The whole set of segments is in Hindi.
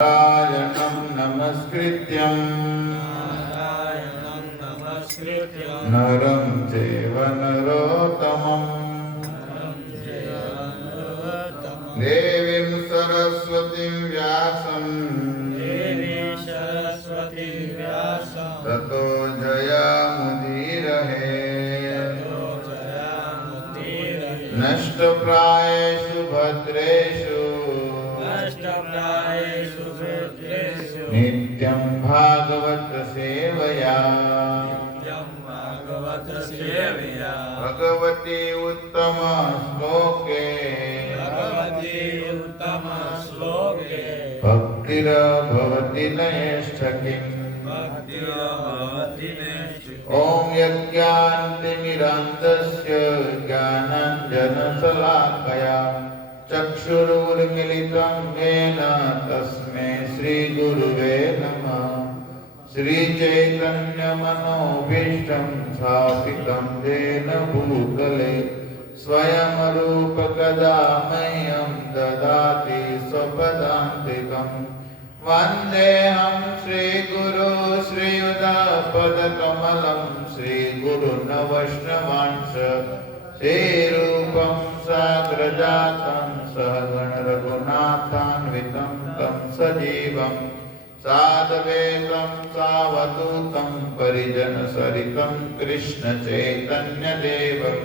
नारायणं नमस्कृत्यं नरं चैव नरोत्तमं देवीं सरस्वतीं व्यासं ततो जयामुदीरये नष्टप्रायेषु भद्रेषु नित्यं भागवत सेवया भगवती उत्तम श्लोके भक्तिर्भवति नैष्ठिकीम् ॐ यज्ञान्तिमिरान्धस्य ज्ञानाञ्जनशलाकया चक्षुरुन्मीलितं येन तस्मै श्रीगुरुवे नमः। श्रीचैतन्यमनोभीष्टं स्थापितं येन भूतले स्वयं रूपकदा मह्यं ददाति स्वपदान्तिकम् वन्देऽहं श्रीगुरो श्रीयुतापदकमलं श्रीगुरुन् वैष्णवांश्च श्रीरूपं साग्रजातं सहगण रघुनाथान्वितं तं सजीवं साद्वैतं सावधूतं परिजनसरितं कृष्णचैतन्यदेवं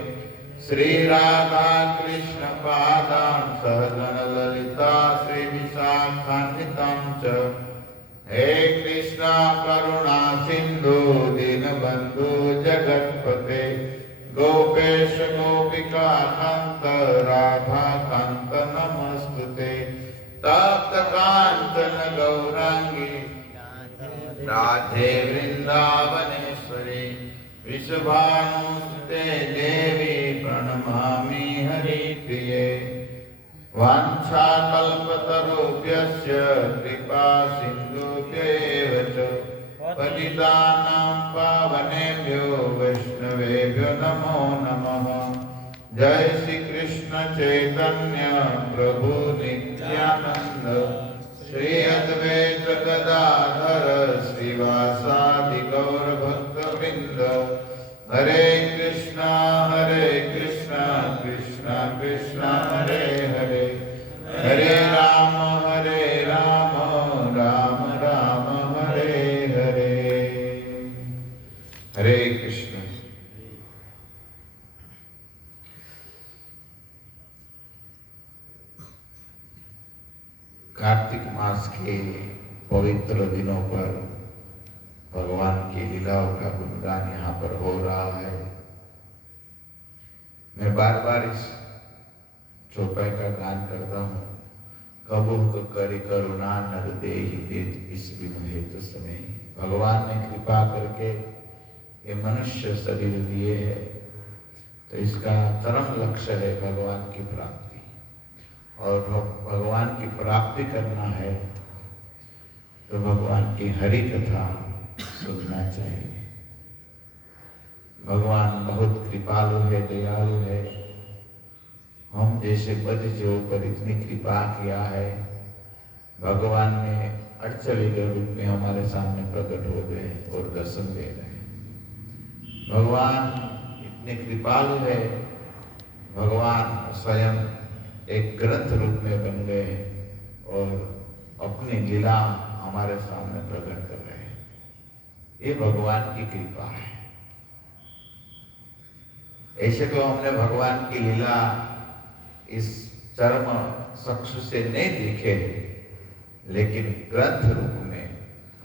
श्रीराधा कृष्णपादान् सहगण ललिता श्रीविशाखान्वितं च हे कृष्णा करुणा सिन्धु दीनबन्धु जगत्पते गोपेश गोपिका कान्त राधा कान्त नमस्तुते तप्त कांचन गौरांगी राधे वृंदावनेश्वरी विश्वभानुसुते देवी प्रणमामि हरिप्रिये वाञ्छाकल्पतरुभ्यश्च कृपा सिन्धुभ्येव च पतितानां पावनेभ्यो वैष्णवेभ्यो नमो नमः। जय श्री कृष्ण चैतन्य प्रभु नित्यानंद श्री अद्वैत गदाधर श्रीवासादि गौर भक्तवृंद हरे कृष्णा कृष्णा कृष्णा हरे हरे हरे राम राम राम हरे हरे। हरे कृष्ण। कार्तिक मास के पवित्र दिनों पर भगवान की लीलाओं का गुणगान यहाँ पर हो रहा है। मैं बार बार इस चौपाई का गान करता हूँ। कबू करी करुणा नर देहि देत इस बिनु हेतु समय। भगवान ने कृपा करके ये मनुष्य शरीर दिए है, तो इसका परम लक्ष्य है भगवान की प्राप्ति। और भगवान की प्राप्ति करना है तो भगवान की हरि कथा सुनना चाहिए। भगवान बहुत कृपालु है, दयालु है। हम जैसे बद्ध जीवों पर इतनी कृपा किया है। भगवान ने अड़चली के रूप में हमारे सामने प्रकट हो गए और दर्शन दे रहे हैं। भगवान इतने कृपालु है। भगवान स्वयं एक ग्रंथ रूप में बन गए और अपनी लीला हमारे सामने प्रकट कर रहे हैं। ये भगवान की कृपा है। ऐसे तो हमने भगवान की लीला इस चर्म चक्षु से नहीं देखे, लेकिन ग्रंथ रूप में,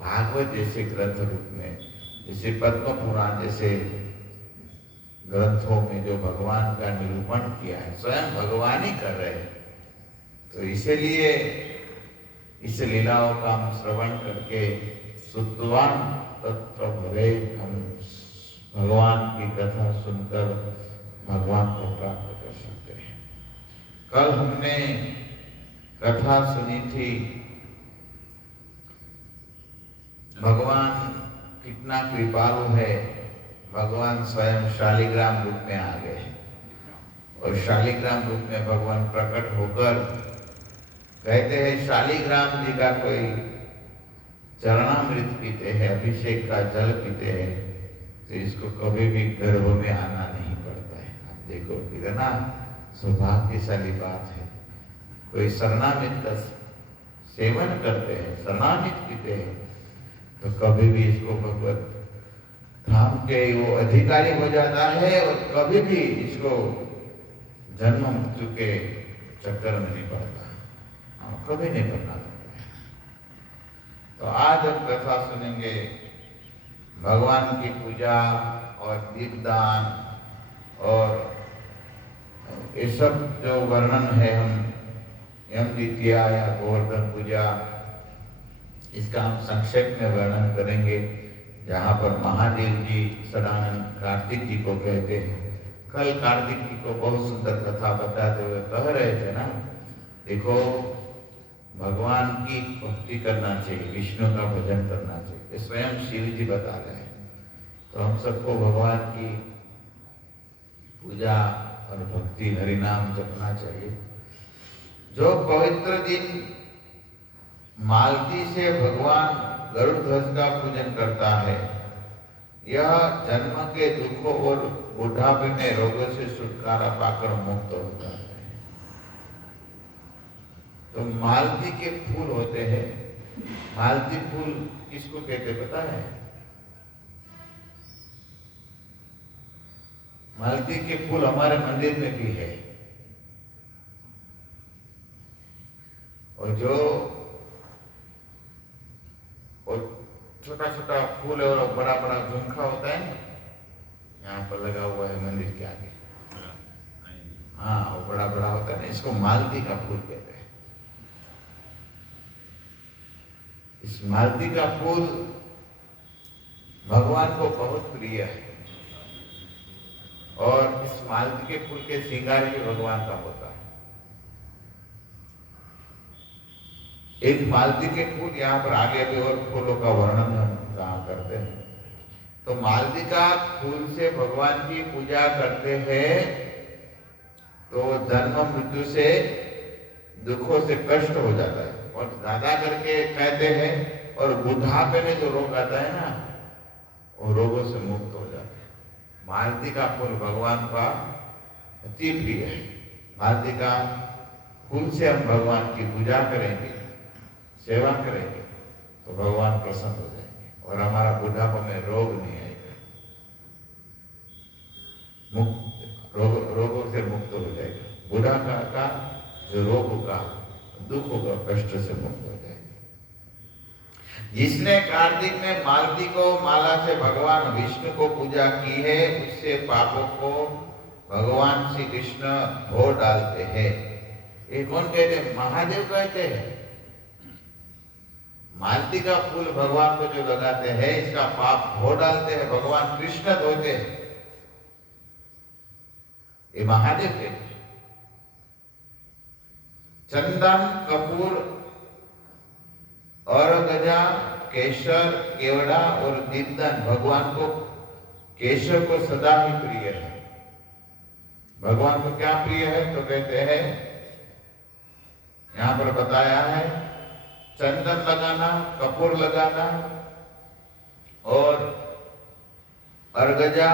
भागवत जैसे ग्रंथ रूप में, जैसे पद्म पुराण जैसे ग्रंथों में जो भगवान का निरूपण किया है, स्वयं भगवान ही कर रहे हैं। तो इसीलिए इस लीलाओं का हम श्रवण करके शुद्धवान तत्व भवे, हम भगवान की कथा सुनकर भगवान को प्राप्त कर सकते हैं। कल हमने कथा सुनी थी भगवान कितना कृपालु है। भगवान स्वयं शालिग्राम रूप में आ गए और शालिग्राम रूप में भगवान प्रकट होकर कहते हैं शालिग्राम जी का कोई चरणामृत पीते हैं, अभिषेक का जल पीते हैं, तो इसको कभी भी गर्भ में आना नहीं पड़ता है। आप देखो कितना सौभाग्यशाली बात है। कोई शरणामृत का सेवन करते हैं, शरणामृत पीते हैं, तो कभी भी इसको भगवत धाम के वो अधिकारी हो जाता है और कभी भी इसको जन्म मृत्यु के चक्कर में नहीं पड़ता, कभी नहीं पड़ना पड़ता है। तो आज हम कथा सुनेंगे भगवान की पूजा और दीपदान और ये सब जो वर्णन है, हम यम द्वितीया या गोवर्धन पूजा, इसका हम संक्षेप में वर्णन करेंगे। जहाँ पर महादेव जी सदानंद कार्तिक जी को कहते हैं। कल कार्तिक जी को बहुत सुंदर कथा बताते हुए कह रहे थे ना, देखो भगवान की भक्ति करना चाहिए, विष्णु का भजन करना चाहिए, ये स्वयं शिव जी बता रहे हैं। तो हम सबको भगवान की पूजा और भक्ति हरिनाम जपना चाहिए। जो पवित्र दिन मालती से भगवान गरुड़ ध्वज का पूजन करता है, यह जन्म के दुखों और बुढ़ापे में रोगों से छुटकारा पाकर मुक्त होता है। तो मालती के फूल होते हैं, मालती फूल किसको कहते पता है? मालती के फूल हमारे मंदिर में भी है। और जो छोटा छोटा फूल है और बड़ा बड़ा झुमका होता है, यहाँ पर लगा हुआ है मंदिर के आगे, हाँ वो बड़ा बड़ा होता है ना, इसको मालती का फूल कहते हैं। इस मालती का फूल भगवान को बहुत प्रिय है और इस मालती के फूल के श्रृंगार भी भगवान का होता है। एक मालती के फूल, यहाँ पर आगे भी और फूलों का वर्णन हम कहाँ करते हैं। तो मालती का फूल से भगवान की पूजा करते हैं तो जन्म मृत्यु से दुखों से कष्ट हो जाता है और ज्यादा करके कहते हैं, और बुढ़ापे में जो रोग आता है ना, वो रोगों से मुक्त हो जाता है। मालती का फूल भगवान का अति प्रिय है। मालती का फूल से हम भगवान की पूजा करेंगे, सेवा करेंगे, तो भगवान प्रसन्न हो जाएंगे और हमारा बुढ़ापा में रोग नहीं आएगा, रोगों से मुक्त हो जाएगा। बुढ़ापा का जो रोग होगा, दुख होगा, कष्ट से मुक्त हो जाएगा। जिसने कार्तिक में मालती को माला से भगवान विष्णु को पूजा की है, उससे पापों को भगवान श्री कृष्ण धो डालते हैं। ये कौन कहते हैं? महादेव कहते हैं। मालती का फूल भगवान को जो लगाते हैं, इसका पाप धो डालते हैं, भगवान कृष्ण धोते हैं। ये महादेव के चंदन, कपूर और गजा, केसर, केवड़ा और दीपदान, भगवान को केसर को सदा ही प्रिय है। भगवान को क्या प्रिय है? तो कहते हैं, यहां पर बताया है, चंदन लगाना, कपूर लगाना और अर्गजा,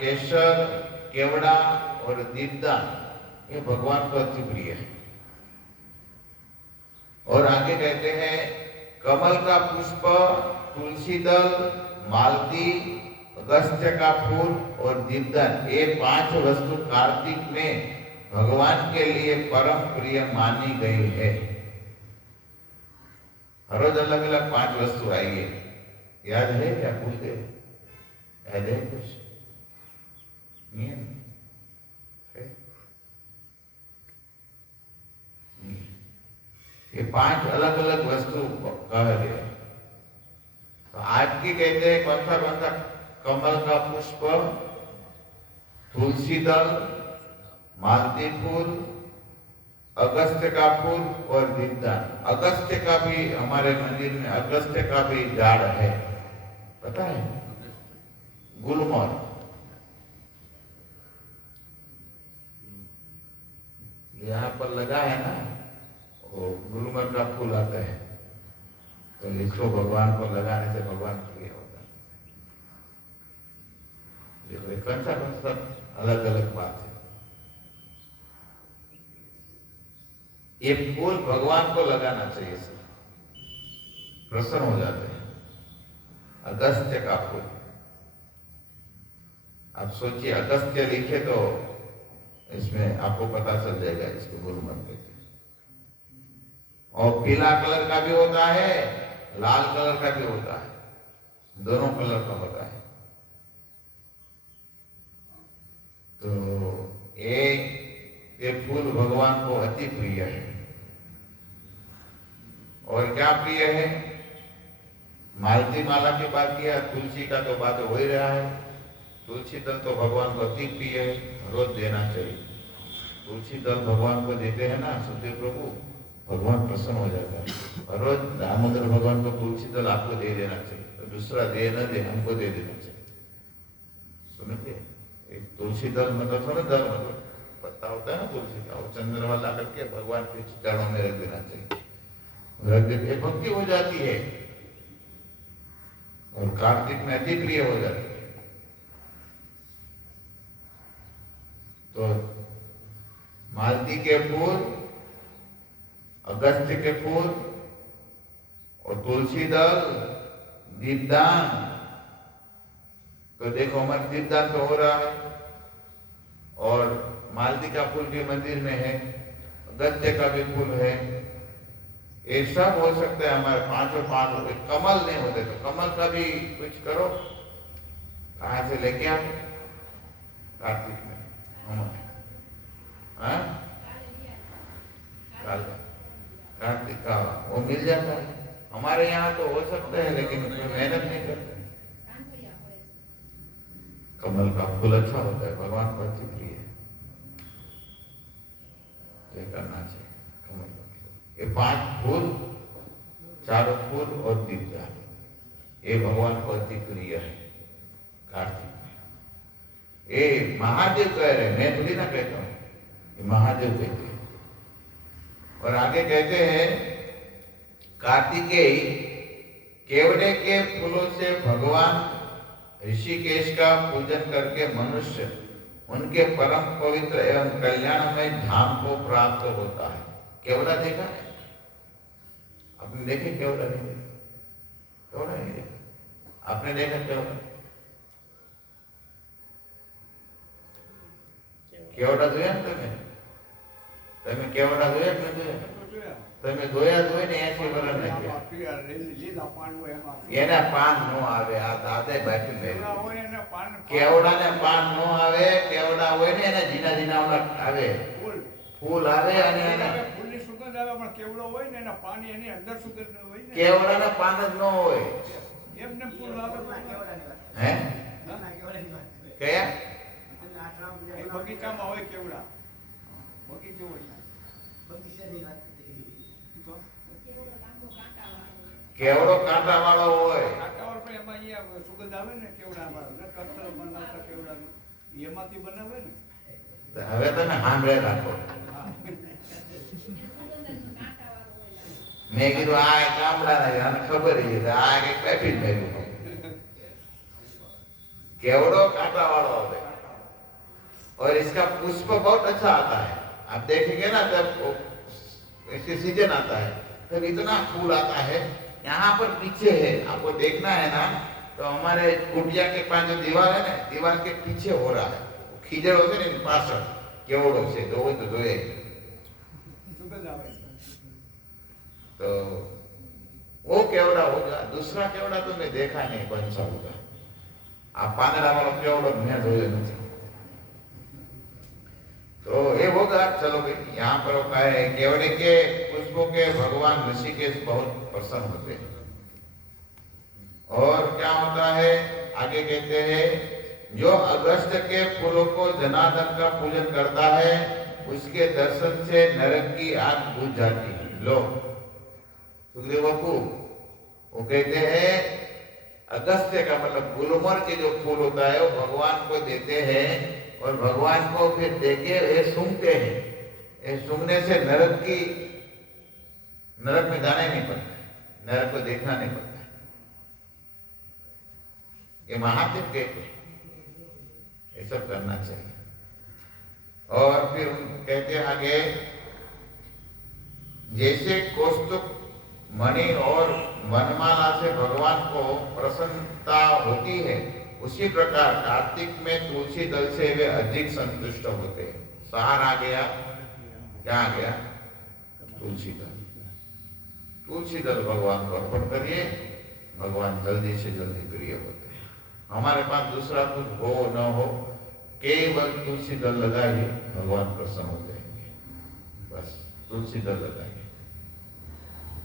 केसर, केवड़ा और दीपदान, ये भगवान को अति प्रिय है। और आगे कहते हैं, कमल का पुष्प, तुलसी दल, मालती, अगस्त्य का फूल और दीपदान, ये 5 वस्तु कार्तिक में भगवान के लिए परम प्रिय मानी गई है। हर रोज अलग अलग 5 वस्तु आई है। याद है क्या? भूल गए? याद है कुछ? नहीं। ये 5 अलग अलग वस्तु कह रहे हैं। तो आज की कहते हैं कौन सा? कमल का पुष्प, तुलसी दल, मालती फूल, अगस्त्य का फूल और दीपदान। अगस्त्य का भी हमारे मंदिर में अगस्त्य का भी झाड़ है, पता है? गुलमोहर, यहाँ पर लगा है ना, वो गुलमर्ग का फूल आता है, तो इसको भगवान को लगाने से भगवान प्रिय होता है। देखो कौन सा अलग अलग बात है। ये फूल भगवान को लगाना चाहिए, प्रसन्न हो जाते हैं। अगस्त्य का फूल, आप सोचिए अगस्त्य लिखे तो इसमें आपको पता चल जाएगा इसको गुलमर्ग कहते हैं। और पीला कलर का भी होता है, लाल कलर का भी होता है, दोनों कलर का होता है। तो ये फूल भगवान को अति प्रिय है। और क्या प्रिय है? मालती माला की बात किया, तुलसी का तो बात हो ही रहा है। तुलसी दल तो भगवान को अति प्रिय है, रोज देना चाहिए। तुलसी दल भगवान को देते हैं ना सुखदेव प्रभु, भगवान प्रसन्न हो जाता है। और रोज दामोदर भगवान को तुलसी दल आपको दे देना चाहिए, तो दूसरा दे न दे, हमको दे देना चाहिए। सुनिए, एक तुलसी दल मतलब सुनो, दल मतलब पत्ता होता है ना तुलसी का, वो चंद्रमा ला करके भगवान के चरणों में रख देना चाहिए। रख देते भक्ति हो जाती है और कार्तिक में अति प्रिय हो जाती है। तो मालती के फूल, अगस्त्य के फूल और तुलसी दल, दीपदान। तो देखो हमारे दीपदान तो हो रहा है, और मालती का फूल भी मंदिर में है, अगस्त्य का भी फूल है। ये सब हो सकता है हमारे पांचों पांच होते। कमल नहीं होते तो कमल का भी कुछ करो, कहाँ से लेके आओ कार्तिक में हम, कार्तिक का वो मिल जाता है। हमारे यहाँ तो हो सकता है लेकिन कोई मेहनत नहीं करते। कमल का फूल अच्छा होता है, भगवान को अति प्रिय है, ये करना चाहिए। कमल का फूल, ये 5 फूल, 4 फूल और दीपदान, ये भगवान को अति प्रिय है कार्तिक में। ये महादेव कह रहे हैं, मैं थोड़ी ना कहता हूँ, ये महादेव कहते हैं। और आगे कहते हैं कार्तिकेय केवड़े के फूलों से भगवान ऋषिकेश का पूजन करके मनुष्य उनके परम पवित्र एवं कल्याणमय धाम को प्राप्त होता है। केवड़ा देखा है आपने? देखे केवड़ा? नहीं देखा, केवड़ा नहीं देखा। आपने देखा केवड़ा? केवड़ा જોયા તમે કેવડા જોયા કે નથી જોયા? તમે જોયા જોઈ ને 80 વર્ષ એના પાન નો આવે, આ દાદે બાકી કેવડા ને પાન નો આવે, કેવડા હોય ને એના ઝીણા ઝીણા આવે, ફૂલ આવે અને એના ફૂલની સુગંધ આવે, પણ કેવડો હોય ને એના પાન એની અંદર સુગંધ હોય ને, કેવડાના પાન જ ન હોય, એમને ફૂલ આવે હે કયા બગીચામાં હોય કેવડા, બગીચો હોય, બગીચાની વાત કેવડો કાંટા વાળો હોય, કાંટા વાળો પણ એમાં અહીંયા સુગંધ આવે ને કેવડામાં, કસ્તર બનાવતા કેવડાનું એમાંથી બનાવે ને। હવે તમે સાંભળે રાખો, મેં કીધું આ ગામડા ને ખબર છે આ કઈક પેપી જ મેળ્યું, केवड़ो कांटा वाला होता है और इसका पुष्प बहुत अच्छा आता है। आप देखेंगे ना जब इसके सीजन आता है तब इतना फूल आता है। यहाँ पर पीछे है, आपको देखना है ना, तो हमारे कुटिया के पास जो दीवार है ना, दीवार के पीछे हो रहा है, खीजड़ होते ना पास केवड़ो से दो तो वो केवड़ा होगा। दूसरा केवड़ा तो मैं देखा नहीं कौन सा होगा। आप पांदड़ा वाला केवड़ो मैं जोयो नहीं, तो ये होगा। चलो भाई, यहाँ पर वो कहा है केवड़े के पुष्पों के भगवान ऋषिकेश बहुत प्रसन्न होते हैं। और क्या होता है आगे कहते हैं, जो अगस्त के फूलों को जनार्दन का पूजन करता है उसके दर्शन से नरक की आग बुझ जाती है। लो सुखदेव बापू वो कहते हैं अगस्त्य का मतलब गुलमर्ग के जो फूल होता है वो भगवान को देते हैं और भगवान को फिर देके ये सूंघते हैं। ये सूंघने से नरक की नरक में जाना ही नहीं पड़ता है, नरक को देखना नहीं पड़ता है। ये महादेव कहते हैं ये सब करना चाहिए। और फिर कहते हैं आगे, जैसे कौस्तुभ मणि और वनमाला से भगवान को प्रसन्नता होती है, उसी प्रकार कार्तिक में तुलसी दल से वे अधिक संतुष्ट होते हैं। सार आ गया, क्या आ गया? तुलसी दल। तुलसी दल भगवान को अर्पण करिए, भगवान जल्दी से जल्दी प्रिय होते हैं। हमारे पास दूसरा कुछ हो न हो, केवल तुलसी दल लगाइए, भगवान प्रसन्न हो जाएंगे। बस तुलसी दल लगाइए,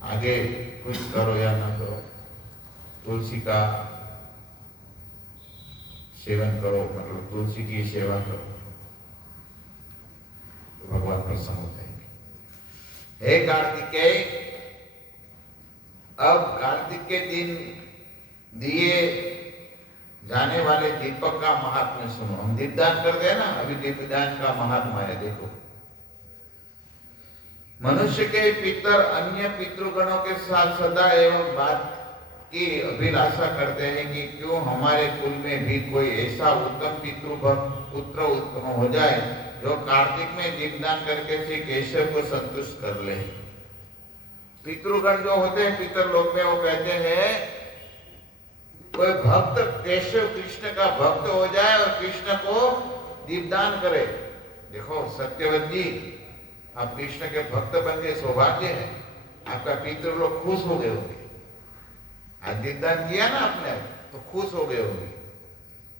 आगे कुछ करो या ना करो, तुलसी का सेवन करो, मतलब तुलसी की सेवा करो, तो भगवान प्रसन्न हो जाएंगे। हे कार्तिकेय, अब कार्तिक के दिन दिए जाने वाले दीपक का महात्म्य सुनो। हम दीपदान करते हैं ना, अभी दीपदान का महात्मा है। देखो, मनुष्य के पितर अन्य पितृगणों के साथ सदा एवं बात की अभिलाषा करते हैं कि क्यों हमारे कुल में भी कोई ऐसा उत्तम पुत्र उत्पन्न हो जाए जो कार्तिक में दीपदान करके श्री केशव को संतुष्ट कर ले। पितृगण जो होते हैं पितर लोक में, वो कहते हैं कोई भक्त केशव कृष्ण का भक्त हो जाए और कृष्ण को दीपदान करे। देखो सत्यवत जी, आप कृष्ण के भक्त बन गए, सौभाग्य है, आपका पितृ लोग खुश हो गए होंगे। आज दीपदान किया ना आपने, तो खुश हो गए होंगे।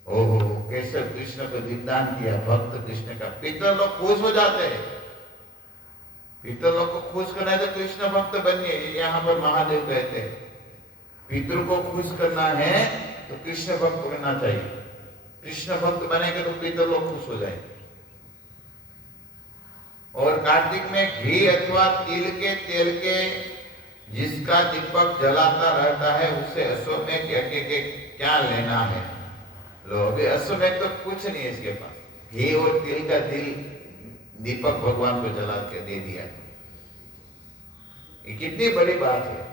ओहो, केशव कृष्ण को दीपदान किया, भक्त कृष्ण का, पितृ लोग खुश हो जाते हैं। पितृ लोग को खुश करना है तो कृष्ण भक्त बनिए। यहाँ पर महादेव कहते हैं पितृ को खुश करना है तो कृष्ण भक्त बनना चाहिए। कृष्ण भक्त बनेंगे तो पितृ लोग खुश हो जाएंगे। और कार्तिक में घी अथवा तिल के तेल के जिसका दीपक जलाता रहता है, उससे अश्वमेध यज्ञ के क्या लेना है? लो, अभी अश्वमेध तो कुछ नहीं है इसके पास। घी और तिल का दीपक भगवान को जला के दे दिया। ये कितनी बड़ी बात है।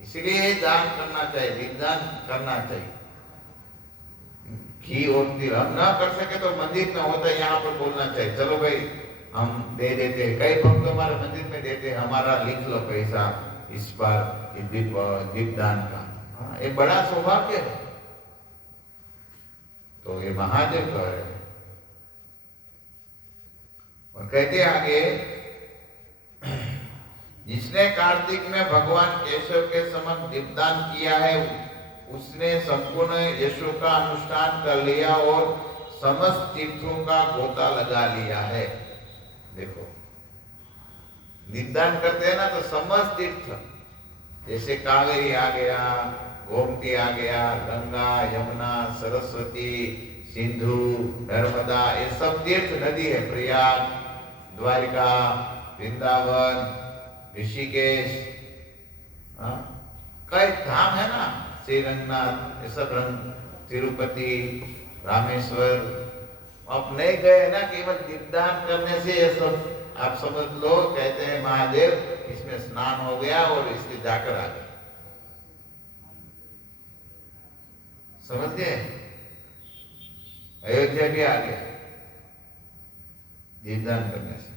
इसलिए दान करना चाहिए, दीपदान करना चाहिए। घी और तिल हम ना कर सके तो मंदिर में होता है, यहाँ पर बोलना चाहिए, चलो भाई हम दे देते हैं। कई भक्त हमारे मंदिर में देते हैं, हमारा लिख लो पैसा इस बार दीपदान का। हाँ, ये बड़ा सौभाग्य है। तो ये महादेव कह रहे हैं। और कहते आगे, जिसने कार्तिक में भगवान केशव के समक्ष दीपदान किया है, उसने संपूर्ण यशों का अनुष्ठान कर लिया और समस्त तीर्थों का गोता लगा लिया है। देखो, दीपदान करते हैं ना तो समस्त तीर्थ, जैसे कावेरी आ गया, गोमती आ गया, गंगा, यमुना, सरस्वती, सिंधु, नर्मदा, ये सब तीर्थ नदी है। प्रयाग, द्वारिका, वृंदावन, ऋषिकेश, कई धाम है ना, श्रीरंगनाथ, ये सब, तिरुपति, रामेश्वर। आप नहीं गए ना, केवल दीपदान करने से ये सब आप समझ लो, कहते हैं महादेव इसमें स्नान हो गया और इसलिए जाकर आ गए। समझ गए? अयोध्या भी आ गया दीपदान करने से।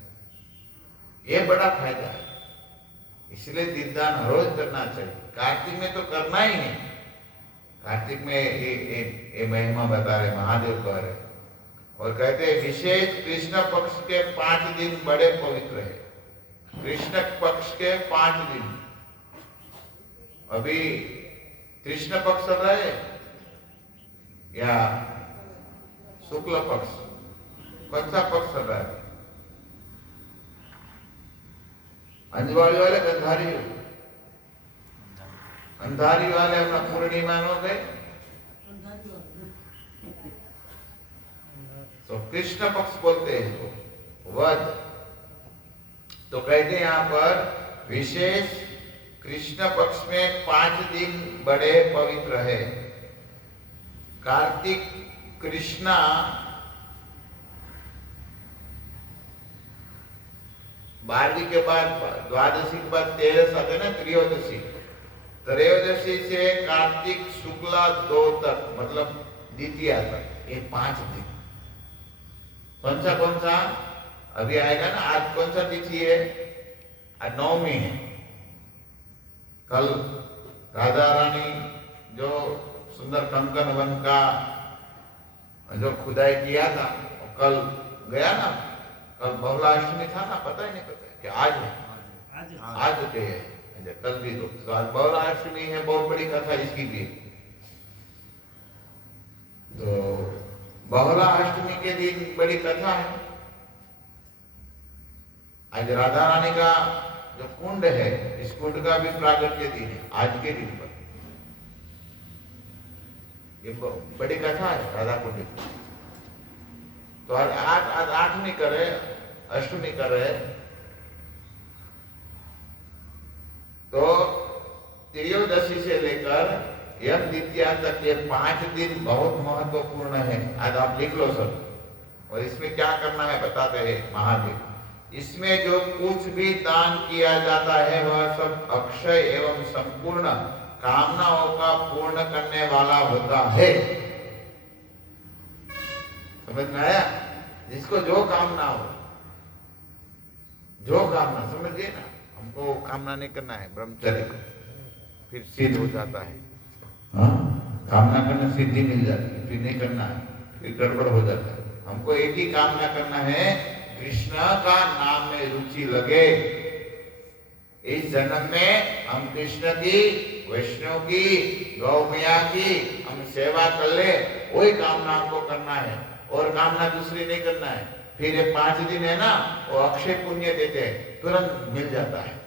ये बड़ा फायदा है, इसलिए दीपदान हर रोज करना चाहिए। कार्तिक में तो करना ही है। कार्तिक में ये महिमा बता रहे, महादेव कह रहे। और कहते हैं विशेष कृष्ण पक्ष के 5 दिन बड़े पवित्र है। कृष्ण पक्ष के 5 दिन, अभी कृष्ण पक्ष चल रहा है या शुक्ल पक्ष? कौन सा पक्ष चल रहा है? अंजवाड़ी वाले अंधारी, अंधारी वाले अपना पूर्णिमा हो गए, तो कृष्ण पक्ष बोलते हैं इसको, वध। तो कहते हैं यहाँ पर विशेष कृष्ण पक्ष में 5 दिन बड़े पवित्र है। कार्तिक कृष्णा 12वीं के बाद, द्वादशी के बाद 13 आते ना, त्रयोदशी। त्रयोदशी से कार्तिक शुक्ला 2 तक, मतलब द्वितीया तक, ये 5 दिन। कौन सा अभी आएगा ना? आज कौन सा तिथि है? आज 9वीं है। कल राधा रानी जो सुंदर कंकन वन का जो खुदाई किया था, कल गया ना, कल बहुलाष्टमी था ना, पता ही नहीं पता कि आज है, आज तो है, कल भी तो आज बहुलाष्टमी है, बहुत बड़ी कथा इसकी भी। तो बहुलाष्टमी के दिन बड़ी कथा है। आज राधा रानी का जो कुंड है, इस कुंड का भी प्रागट्य दिन है आज के दिन पर। ये बड़ी कथा है राधा कुंड की। तो आज 8वीं करे, अष्टमी करे, तो त्रयोदशी से लेकर यम द्वितीया तक ये 5 दिन बहुत महत्वपूर्ण है। आज आप लिख लो सब। और इसमें क्या करना है बताते हैं महादेव। इसमें जो कुछ भी दान किया जाता है वह सब अक्षय एवं संपूर्ण कामनाओं का पूर्ण करने वाला होता है। समझ में आया? जिसको जो कामना हो, जो कामना, समझिए ना, हमको कामना नहीं करना है ब्रह्मचर्य को, फिर सिद्ध हो जाता है। हाँ, कामना करना सिद्धि मिल जाती है, फिर नहीं करना है, फिर गड़बड़ हो जाता है। हमको एक ही कामना करना है, कृष्ण का नाम में रुचि लगे। इस जन्म में हम कृष्ण की, वैष्णव की, गौ मैया की हम सेवा कर ले, वही कामना हमको करना है, और कामना दूसरी नहीं करना है। फिर ये 5 दिन है ना, वो अक्षय पुण्य देते हैं, तुरंत मिल जाता है।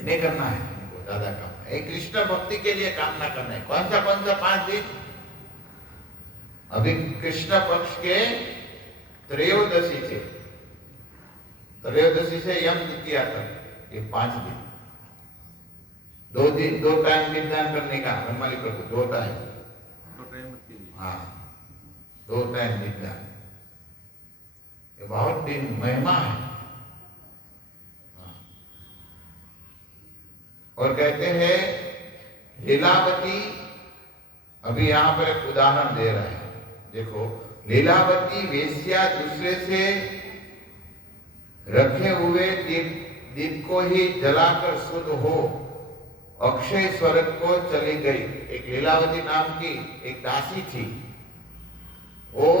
नहीं करना है हमको ज्यादा काम, एक कृष्ण भक्ति के लिए कामना करना है। कौन सा 5 दिन? अभी कृष्ण पक्ष के त्रयोदशी से यम द्वितीया तक ये 5 दिन, 2 टाइम दीपदान करने का हनुमाली को, 2 टाइम, हाँ 2 टाइम दीपदान। ये बहुत दिन महिमा है। और कहते हैं लीलावती, अभी यहां पर एक उदाहरण दे रहे हैं, देखो। लीलावती वेश्या दूसरे से रखे हुए दीप को ही जलाकर शुद्ध हो अक्षय स्वर्ग को चली गई। एक लीलावती नाम की एक दासी थी, वो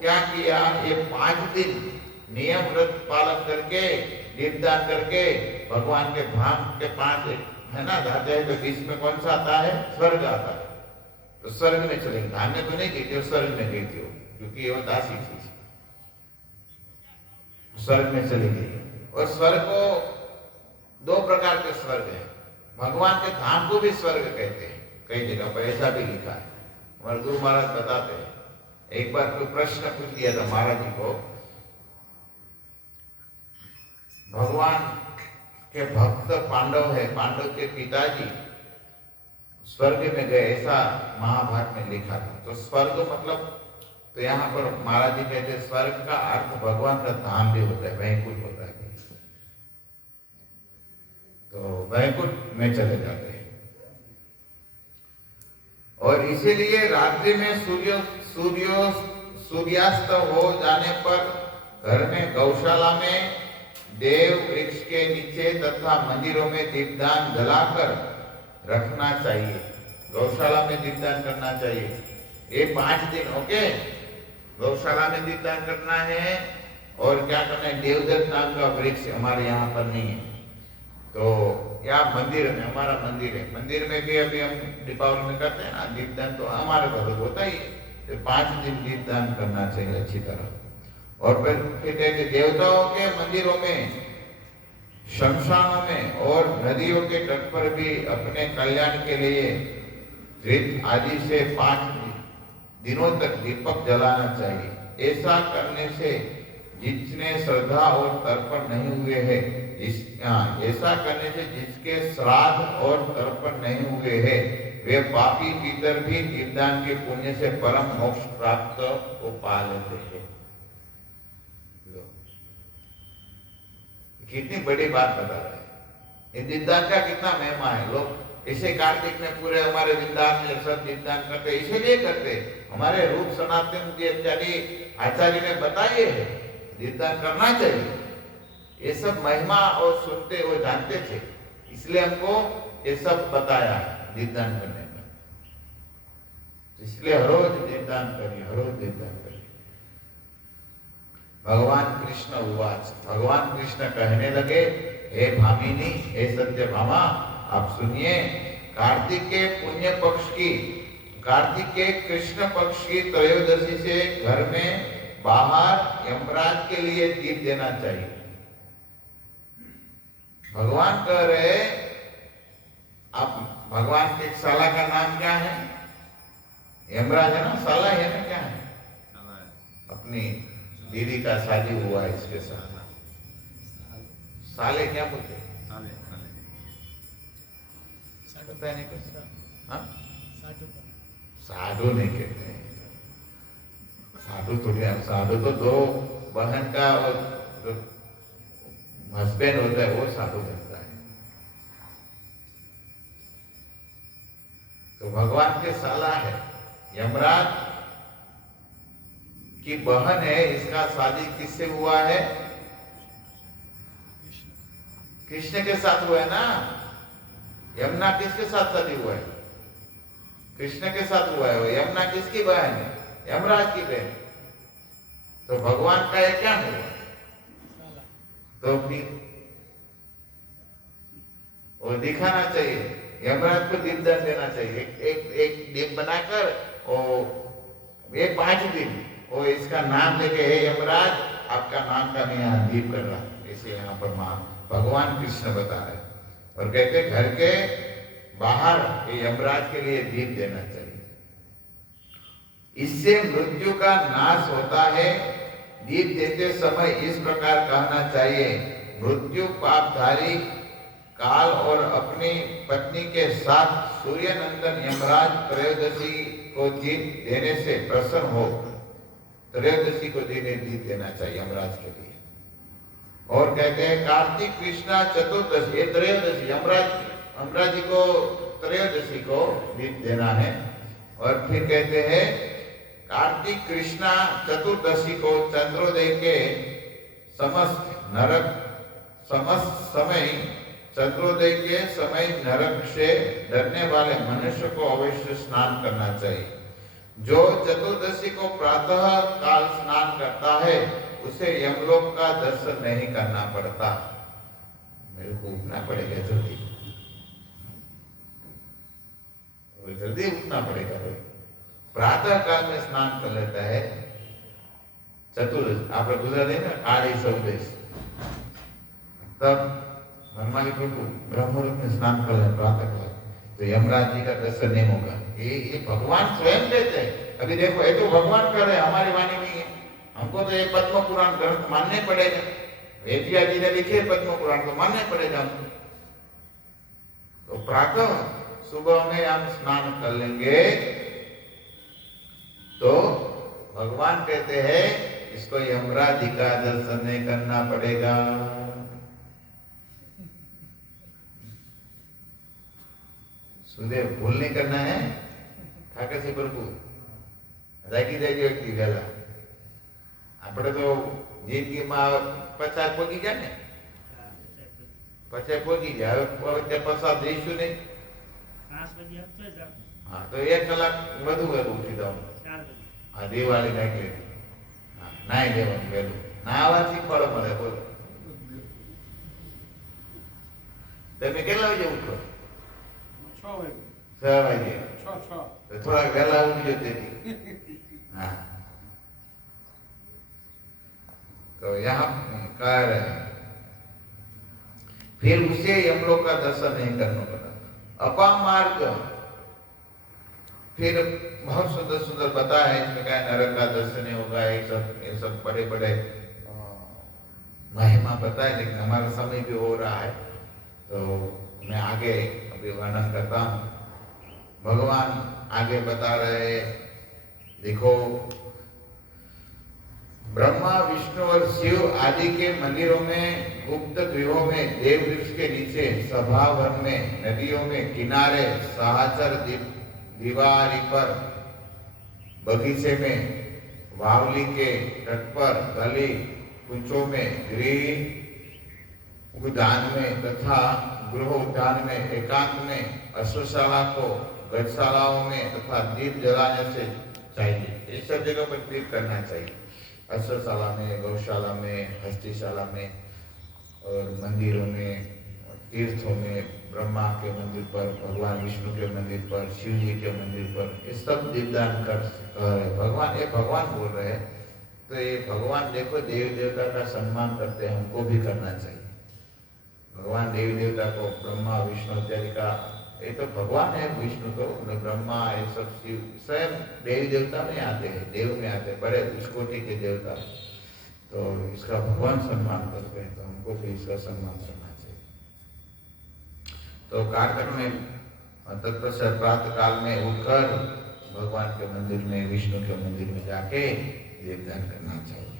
क्या किया, ये 5 दिन नियम व्रत पालन करके, दीपदान करके, भगवान के धाम के 5 है ना जाते हैं, तो बीच में कौन सा आता है? स्वर्ग आता है। तो स्वर्ग में चलेगी, धाम में तो नहीं गई थी, स्वर्ग में गई थी वो, क्योंकि वो दासी थी, स्वर्ग में चली गई। और स्वर्ग को 2 प्रकार के स्वर्ग है। भगवान के धाम को भी स्वर्ग कहते हैं, कई जगह पर ऐसा भी लिखा है। हमारे गुरु महाराज बताते हैं, एक बार कोई प्रश्न पूछ लिया था महाराज जी को, भगवान के भक्त पांडव है, पांडव के पिताजी स्वर्ग में गए, ऐसा महाभारत में लिखा था। तो स्वर्ग मतलब, तो यहाँ पर महाराज जी कहते हैं स्वर्ग का अर्थ भगवान का धाम भी होता है, वैकुंठ होता है। तो वैकुंठ में चले जाते हैं। और इसीलिए रात्रि में सूर्यास्त हो जाने पर घर में, गौशाला में, देव वृक्ष के नीचे तथा मंदिरों में दीपदान जलाकर रखना चाहिए। गौशाला में दीपदान करना चाहिए। ये 5 दिन, ओके, गौशाला में दीपदान करना है। और क्या करना है, देवदत्त नाम का वृक्ष हमारे यहाँ पर नहीं है, तो या मंदिर में, हमारा मंदिर है, मंदिर में भी अभी हम दीपावली में करते हैं ना दीपदान, तो हमारे घर होता ही है। तो 5 दिन दीपदान करना चाहिए अच्छी तरह। और फिर कहते देवताओं के मंदिरों में, शमशानों में और नदियों के तट पर भी अपने कल्याण के लिए घृत आदि से 5 दिनों तक दीपक जलाना चाहिए। ऐसा करने से जिसने श्रद्धा और तर्पण नहीं हुए हैं, ऐसा करने से जिसके श्राद्ध और तर्पण नहीं हुए हैं, वे पापी पितर भी दीपदान के पुण्य से परम मोक्ष प्राप्त को पा लेते हैं। कितनी बड़ी बात बता रहे हैं। इन दीपदान का कितना महिमा है। लोग इसे कार्तिक में पूरे हमारे दीपदान में सब दीपदान करते, इसीलिए करते। हमारे रूप सनातन इत्यादि आचार्य ने बताइए दीपदान करना चाहिए। ये सब महिमा और सुनते वो जानते थे, इसलिए हमको ये सब बताया दीपदान करने का। इसलिए हर रोज दीपदान करिए, हर रोज दीपदान करिए। भगवान कृष्ण उवाच, भगवान कृष्ण कहने लगे, हे भामिनी, हे सत्यभामा, आप सुनिए, कार्तिक के पुण्य पक्ष की, कार्तिक के कृष्ण पक्ष की त्रयोदशी से घर में बाहर यमराज के लिए दीप देना चाहिए। भगवान कह रहे, आप भगवान के साला का नाम क्या है? यमराज है ना, साला है ना, क्या है? अपनी दीदी का शादी हुआ है इसके साथ, साले क्या बोलते? पता नहीं कुछ। हाँ, साधु नहीं कहते हैं, साधु थोड़ी। साधु तो दो बहन का हस्बैंड होता है, वो साधु बनता है। तो भगवान के साला है, यमराज की बहन है, इसका शादी किससे हुआ है? कृष्ण के साथ हुआ है ना। यमुना किसके साथ शादी हुआ है? कृष्ण के साथ हुआ है। यमुना किसकी बहन है? यमराज की बहन। तो भगवान का ये क्या हुआ? तो फिर वो दिखाना चाहिए, यमराज को दीपदान देना चाहिए। एक दीप बनाकर ये 5 दिन वो इसका नाम लेके, हे यमराज, आपका नाम का मैं यहाँ दीप कर रहा हूँ। इसे यहाँ पर भगवान कृष्ण बता रहे और कहते घर के बाहर ये यमराज के लिए दीप देना चाहिए। इससे मृत्यु का नाश होता है। दीप देते समय इस प्रकार कहना चाहिए, मृत्यु पापधारी काल और अपनी पत्नी के साथ सूर्यनंदन यमराज त्रयोदशी को दीप देने से प्रसन्न हो। त्रयोदशी को दीप देना चाहिए यमराज के लिए। और कहते हैं कार्तिक कृष्णा चतुर्दशी, ये त्रयोदशी, यमराज जी को त्रयोदशी को दीप देना है। और फिर कहते हैं कार्तिक कृष्णा चतुर्दशी को चंद्रोदय के समस्त समय, चंद्रोदय के समय नरक से डरने वाले मनुष्य को अवश्य स्नान करना चाहिए। जो चतुर्दशी को प्रातः काल स्नान करता है उसे यमलोक का दर्शन नहीं करना पड़ता। मेरे को उठना पड़ेगा जल्दी, जल्दी उठना पड़ेगा। प्रातः काल में स्नान कर लेता है। चतुर्दशी आप गुजराती ना, काली चौदश, तब हनुमान जी प्रभु ब्रह्मरूप में स्नान कर ले प्रातः काल, तो यमराज जी का दर्शन नहीं होगा। ये भगवान स्वयं देते हैं। अभी देखो, ये तो भगवान कर रहे, हमारी वाणी नहीं है। हमको तो ये पद्म पुराण ग्रंथ मानने पड़ेगा। वेदिया जी ने लिखे पद्म पुराण, तो मानने पड़ेगा हमको। तो प्रातः सुबह में हम स्नान कर लेंगे तो भगवान कहते हैं इसको यमराज जी का दर्शन नहीं करना पड़ेगा। सुदेव भूल नहीं करना है। ठाकर से प्रभु जागी व्यक्ति वेला આપણે તો જિંદગીમાં 50 પહોંચી જાય ને, 50 પહોંચી જાય। હવે પસાર જઈશું નહીં। હા, તો 1 કલાક વધુ ઉઠી જાઉં। હા, દિવાળી નાખી નાઈ લેવાનું વહેલું, નાવાથી ફળ મળે। બોલો તમે કેટલા વાગે ઉઠો? 6 વાગે। તો થોડાક વહેલા ઉઠી જતી। હા, तो यहाँ कह रहे हैं फिर उसे यमलोक का दर्शन नहीं करना पड़ा। अपाम मार्ग फिर बहुत सुंदर सुंदर बताया है। इसमें क्या नरक का दर्शन नहीं होगा, ये सब बड़े बड़े महिमा बताए। लेकिन हमारा समय भी हो रहा है तो मैं आगे अभी वर्णन करता हूँ। भगवान आगे बता रहे, देखो ब्रह्मा, विष्णु और शिव आदि के मंदिरों में, गुप्त गृहों में, देव वृक्ष के नीचे, सभावन में, नदियों में, किनारे, सहचर दीवारी पर, बगीचे में, वावली के तट पर, गली कुंचों में, गृह उद्यान में तथा गृह उद्यान में, एकांत में, अश्वशाला को गजशालाओं में तथा दीप जलाने से चाहिए। इस सब जगह पर दीप करना चाहिए। अश्वशाला में, गौशाला में, हस्तिशाला में और मंदिरों में, तीर्थों में, ब्रह्मा के मंदिर पर, भगवान विष्णु के मंदिर पर, शिव जी के मंदिर पर, ये सब दीपदान कर भगवान, ये भगवान बोल रहे हैं। तो ये भगवान देखो, देवी देवता का सम्मान करते हैं, हमको भी करना चाहिए। भगवान देवी देवता को, ब्रह्मा विष्णु इत्यादि का, ये तो भगवान है, विष्णु तो ब्रह्मा, ये सब शिव स्वयं देवी देवता में आते हैं, देव में आते हैं, बड़े उच्च कोटि के देवता। तो इसका भगवान सम्मान करते हैं, तो हमको भी इसका सम्मान करना चाहिए। तो कार्यक्रम में तत्पश्चात प्रातः काल में उठकर भगवान के मंदिर में, विष्णु के मंदिर में जाके दीपदान करना चाहिए।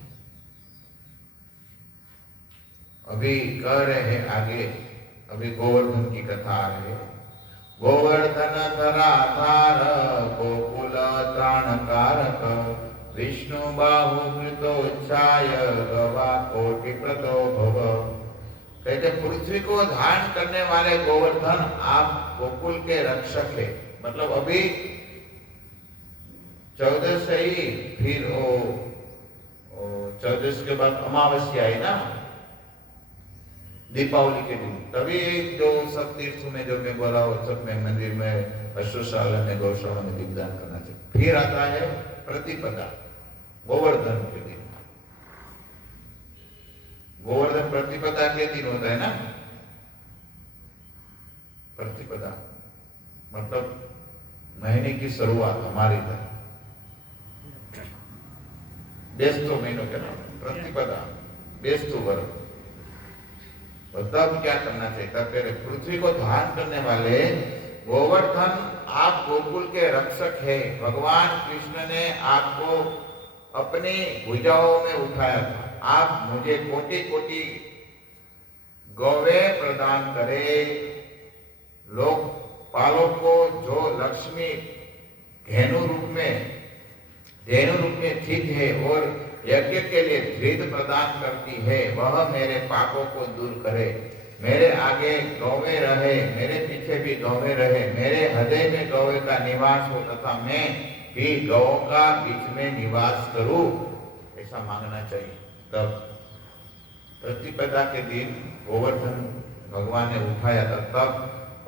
अभी कह रहे हैं आगे, अभी गोवर्धन की कथा आ रही है। गोवर्धन धराधार गोकुल त्राणकारक, विष्णु बाहु कृतोच्चाय गवा कोटि प्रदो भव। कहते पृथ्वी को धारण करने वाले गोवर्धन, आप गोकुल के रक्षक है। मतलब अभी 14 से ही, फिर वो 14 के बाद अमावस्या है ना, दीपावली के दिन, तभी जो सब तीर्थों में जो मैं बोला वो सब में, मंदिर में, अश्वशाला में, गौशाला में दीपदान करना चाहिए। फिर आता है प्रतिपदा, गोवर्धन के दिन। गोवर्धन प्रतिपदा के दिन होता है ना। प्रतिपदा मतलब महीने की शुरुआत हमारी तरह, बेस्तु महीनों के नाम प्रतिपदा, बेस्तु वर्ग। और तब क्या करना चाहिए? तब पहले पृथ्वी को धारण करने वाले गोवर्धन, आप गोकुल के रक्षक हैं। भगवान कृष्ण ने आपको अपनी भुजाओं में उठाया था। आप मुझे कोटि कोटि गौवे प्रदान करे। लोग पालों को जो लक्ष्मी धेनु रूप में स्थित है और यज्ञ के लिए धृत प्रदान करती है, वह मेरे पापों को दूर करे। मेरे आगे गौवे रहे, मेरे पीछे भी गौवे रहे, मेरे हृदय में गौवे का निवास हो तथा मैं भी गौओं का बीच में निवास करूं, ऐसा मांगना चाहिए। तब प्रतिपदा के दिन गोवर्धन भगवान ने उठाया था, तब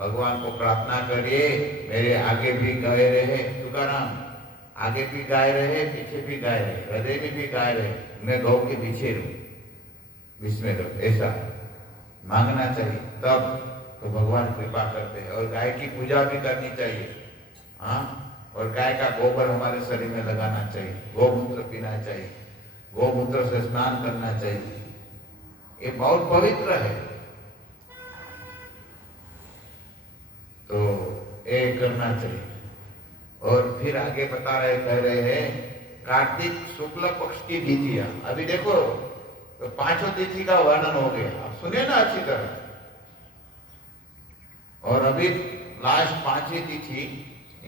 भगवान को प्रार्थना करिए, मेरे आगे भी गए रहे तुकाराम, आगे भी गाय रहे, पीछे भी गाय रहे, हृदय में भी गाय रहे, मैं गौ के पीछे रहूं, बीच में रहूं, ऐसा मांगना चाहिए। तब तो भगवान कृपा करते हैं। और गाय की पूजा भी करनी चाहिए। हाँ, और गाय का गोबर हमारे शरीर में लगाना चाहिए, गोमूत्र पीना चाहिए, गोमूत्र से स्नान करना चाहिए। ये बहुत पवित्र है। तो ये करना चाहिए। और फिर आगे बता रहे, कह रहे हैं कार्तिक शुक्ल पक्ष की तिथियां। अभी देखो तो पांचों तिथि का वर्णन हो गया, आप सुने ना अच्छी तरह। और अभी लास्ट 5वीं तिथि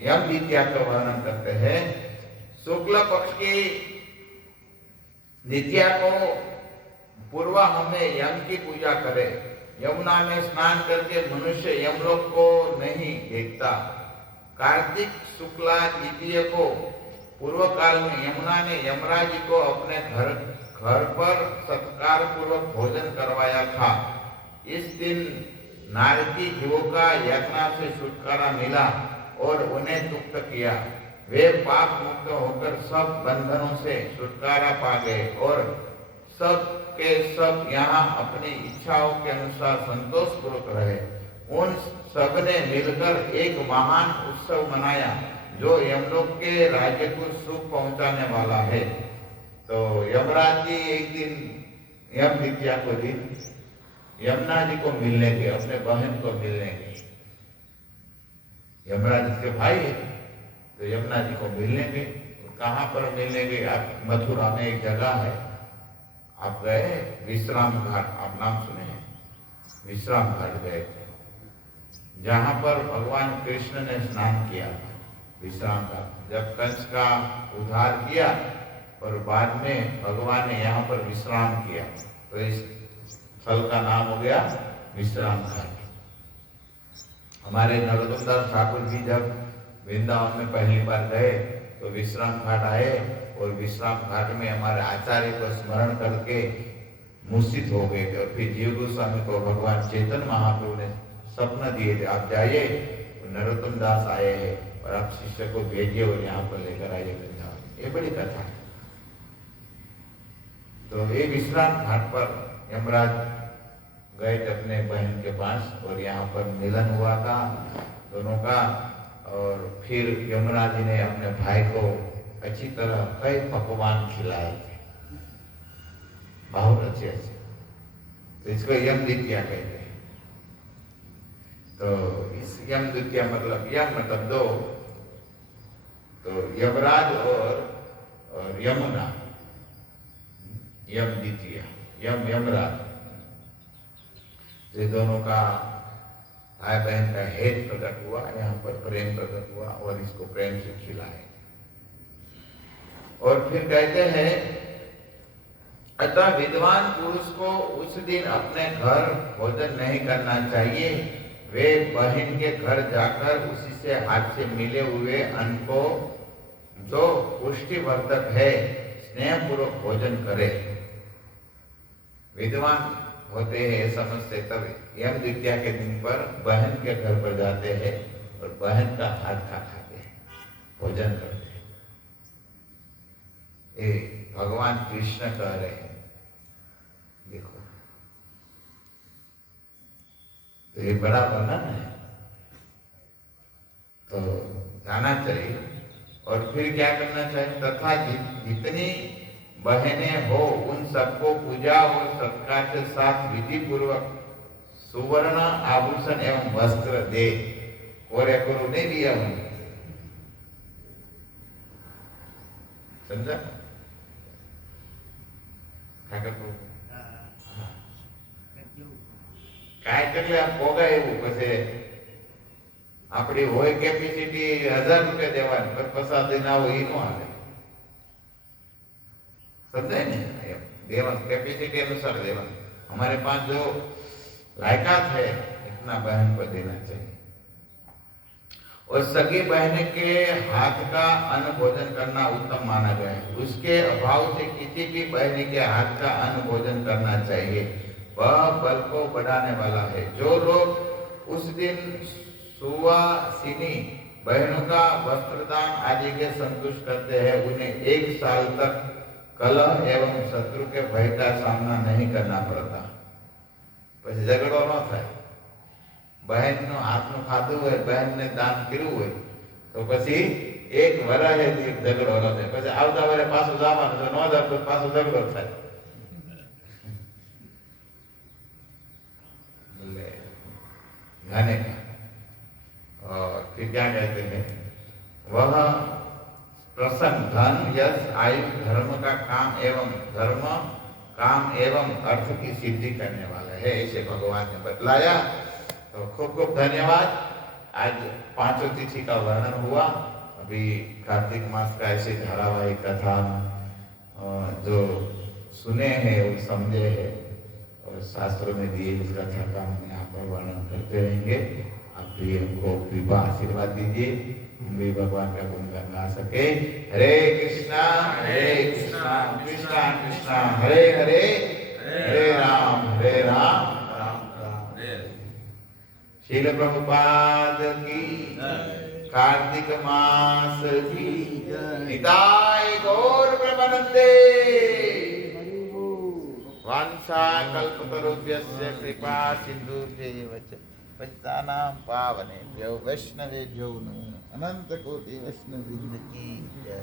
यम द्वितीया का वर्णन करते हैं। शुक्ल पक्ष की द्वितीया को पूर्व हमें यम की पूजा करे। यमुना में स्नान करके मनुष्य यमलोक को नहीं देखता। कार्तिक शुक्ला द्वितीय को पूर्व काल में यमुना ने यमराज जी को अपने घर पर सत्कार पूर्वक भोजन करवाया था। इस दिन नारकी जीवों का यातना से छुटकारा मिला और उन्हें तुक्त किया। वे पाप मुक्त होकर सब बंधनों से छुटकारा पा गए और सब के सब यहाँ अपनी इच्छाओं के अनुसार संतोष पूर्वक रहे। उन सबने मिलकर एक महान उत्सव मनाया जो यमलोक के राज्य को सुख पहुंचाने वाला है। तो यमराज जी एक दिन यम द्वितीया को दिन यमुना जी को मिलने गए, अपने बहन को मिलने गए। यमराज के भाई है, तो यमुना जी को मिलने गए। कहाँ पर मिलने गए? आप मथुरा में एक जगह है आप गए विश्राम घाट, आप नाम सुने हैं, विश्राम घाट गए थे, जहां पर भगवान कृष्ण ने स्नान किया था। विश्राम घाट जब कंस का उद्धार किया और बाद में भगवान ने यहाँ पर विश्राम किया, तो इस स्थल का नाम हो गया विश्राम घाट। हमारे नरोत्तम दास ठाकुर जी जब वृंदावन में पहली बार गए तो विश्राम घाट आए और विश्राम घाट में हमारे आचार्य को स्मरण करके मूर्छित हो गए थे। और फिर जीव गोस्वामी को भगवान चैतन्य महाप्रभु ने स्वप्न दिए थे, आप जाइए, तो नरोत्तम दास आए हैं और आप शिष्य को भेजिए और यहाँ पर लेकर आइए वृंदावन। ये बड़ी कथा है। तो ये विश्राम घाट पर यमराज गए थे अपने बहन के पास और यहाँ पर मिलन हुआ था दोनों का। और फिर यमराज जी ने अपने भाई को अच्छी तरह कई पकवान खिलाए थे, बहुत अच्छे अच्छे। तो इसको यम द्वितीया कहते हैं। तो इस यम द्वितीया मतलब यम मतलब दो, तो यमराज और यमुना, यम द्वितीया, यम यमराज, ये दोनों का भाई बहन का हेत प्रकट हुआ, यहाँ पर प्रेम प्रकट हुआ और इसको प्रेम से खिलाए। और फिर कहते हैं, अतः विद्वान पुरुष को उस दिन अपने घर भोजन नहीं करना चाहिए, वे बहन के घर जाकर उसी से हाथ से मिले हुए अन्न को जो पुष्टिवर्धक है स्नेह पूर्वक भोजन करे। विद्वान होते हैं समझते तब यम द्वितीया के दिन पर बहन के घर पर जाते हैं और बहन का हाथ का खाते हैं, भोजन करते हैं। ये भगवान कृष्ण कह रहे हैं, देखो तो ये बड़ा वर्णन है, तो जाना चाहिए। और फिर क्या करना चाहिए, तथा जितनी बहनें हो उन सबको पूजा और सत्कार के साथ विधि पूर्वक सुवर्ण आभूषण एवं वस्त्र दे। और करो नहीं दिया उन्हें, समझा? क्या करते काय करले आप होगा એવું પછી આપણી હોય કેપેસિટી 1000 રૂપિયા દેવાની પર પસાર દિન આવો ઈ નો હાલે, समझे नहीं? देवन कैपेसिटी अनुसार देवन। हमारे पास जो लायकात है इतना बहन को देना चाहिए। और सगी बहन के हाथ का अन्न भोजन करना उत्तम माना गया है। उसके अभाव से किसी भी बहन के हाथ का अन्न भोजन करना चाहिए, वह बल को बढ़ाने वाला है। जो लोग उस दिन सुवासिनी बहनों का वस्त्रदान आदि के संतुष्ट करते हैं, उन्हें 1 साल तक कलह एवं शत्रु के भय का सामना नहीं करना पड़ता। પછી ઝઘડો ન થાય। બહેનનો હાથનું ખાધું હોય, બહેનને દાન કર્યું હોય તો પછી 1 વરસે ઝઘડો ન થાય, પછી આવતા વરે પાછું જવાનું, જો ન જાવ તો પાછું ઝઘડો થાય। जाने का। और फिर क्या कहते हैं, वह प्रसन्न धन यश आयु धर्म का काम एवं अर्थ की सिद्धि करने वाला है, ऐसे भगवान ने बतलाया। तो खूब खूब धन्यवाद। आज 5 तिथि का वर्णन हुआ। अभी कार्तिक मास का ऐसे धारावाहिक कथा जो सुने हैं वो समझे हैं और शास्त्रों में दिए इस कथा का हम यहाँ पर वर्णन करते रहेंगे। आप भी हमको कृपा आशीर्वाद दीजिए, हम भी भगवान का गुणगान गा सके। हरे कृष्णा कृष्णा कृष्णा हरे हरे, हरे राम राम राम हरे। श्रील प्रभुपाद की कार्तिक मास की निताय गौर ब्रह्मानंदे। वांछा कल्पतरुभ्यस्य कृपा सिन्धुभ्यैव च पतितानां पावनेभ्यो वैष्णवेभ्यो नमो नमः। अनंत कोटि वैष्णववृंद की जय।